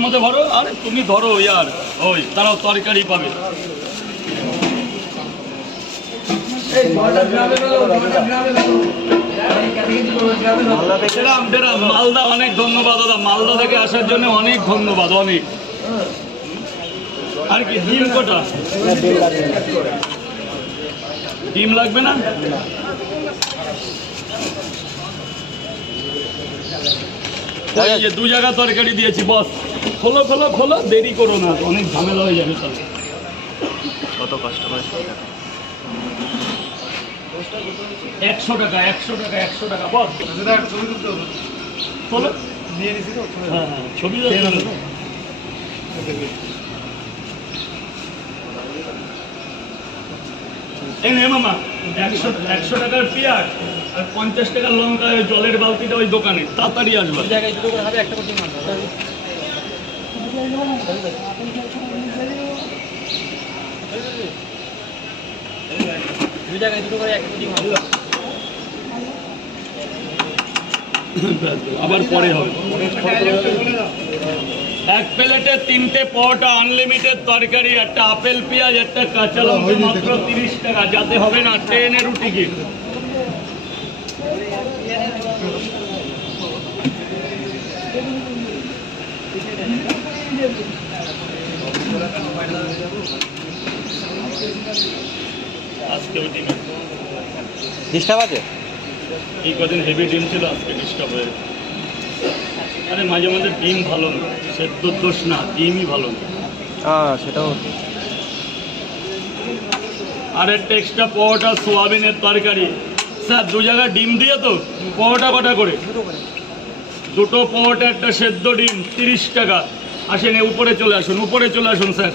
মধ্যে ভরো আর তুমি ধরো ইয়ার ওই তারাও তরকারি পাবে। মালদা অনেক ধন্যবাদ দাদা, মালদা থেকে আসার জন্য অনেক ধন্যবাদ, অনেক। আর কি ডিম কটা? ডিম লাগবে না? যে 2 জায়গা তরকারি দিয়েছি বস। খোলো খোলো খোলো, দেরি করো না, অনেক ঝামেলা হয়ে যাবে। তাহলে কত কষ্ট করে 100 টাকা 100 টাকা 100 টাকা বস। খোলো নিয়ে নিছি তো। হ্যাঁ হ্যাঁ, ছবি এই নে মামা, 100 টাকার পেঁয়াজ আর 50 টাকার লঙ্কা। জলের বালতিটা ওই দোকানে, তাড়াতাড়ি আসবে। জায়গায় দুটো করে হবে, একটা করে ডিম আনবে। দুই জায়গায় দুটো করে একটা ডিম আনবে, আবার পরে হবে। এক প্লেটে 3টে পরোটা, আনলিমিটেড তরকারি, একটা আপেল পেঁয়াজ, একটা কাঁচা লঙ্কা, মাত্র 30 টাকা। যাতে হবে না ট্রেনের টিকিট। আজকে ওই ডিম ডিস্টার্ব আছে, এই কদিন হেভি ডিম ছিল, আজকে ডিস্টার্ব হয়ে গেছে। আরে মাঝে মাঝে ডিম ভালো না, সেদ্ধ দোষ না, ডিমই ভালো না। সেটাও। আর একটা এক্সট্রা পরোটা, সোয়াবিনের তরকারি। স্যার 2 জায়গা ডিম দিয়ে তো পরোটা কটা করে? 2টো পরোটা, একটা সেদ্ধ ডিম, 30 টাকা। আসেন উপরে চলে আসুন, উপরে চলে আসুন স্যার।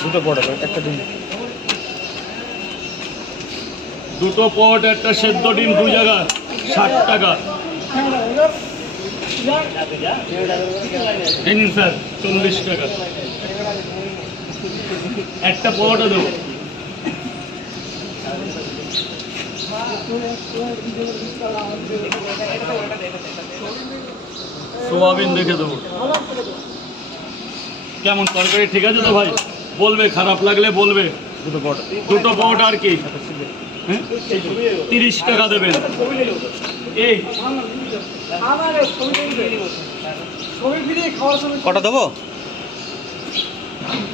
2টো পরোটা, একটা ডিম। 2টো পরোটা, একটা সেদ্ধ ডিম, 2 জায়গা 60 টাকা। এই নিন স্যার 40 টাকা। একটা পরোটা দেবো। সোয়াবিন দেখে দেবো। কেমন তরকারি ঠিক আছে তো ভাই? বলবে, খারাপ লাগলে বলবে। 2টো পরোটা আর কি 30 টাকা দেবেন। এই কটা দেবো?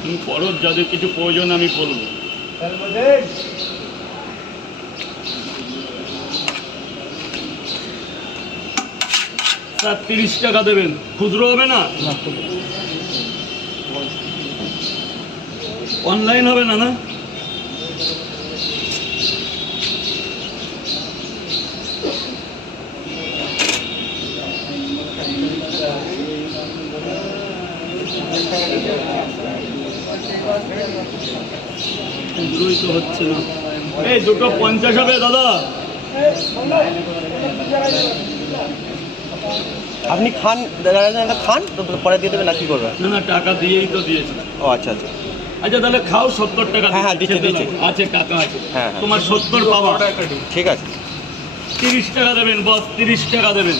তুমি পরোট যাদের কিছু প্রয়োজন আমি বলবো। স্যার 30 টাকা দেবেন। খুচরো হবে না? অনলাইন হবে না? না খুচরোই তো হচ্ছে না। এই 2টো 50 হবে দাদা। আপনি খান, খান তো পরে দিয়ে দেবেন না, কি করবেন? না না, টাকা দিয়েই তো দিয়েছি। ও আচ্ছা আচ্ছা আচ্ছা তাহলে খাও, 70 টাকা। হ্যাঁ হ্যাঁ, দিচ্ছি দিচ্ছি। আছে টাকা আছে। হ্যাঁ তোমার 70 পাওয়া। ঠিক আছে। 30 টাকা দেবেন বস, 30 টাকা দেবেন।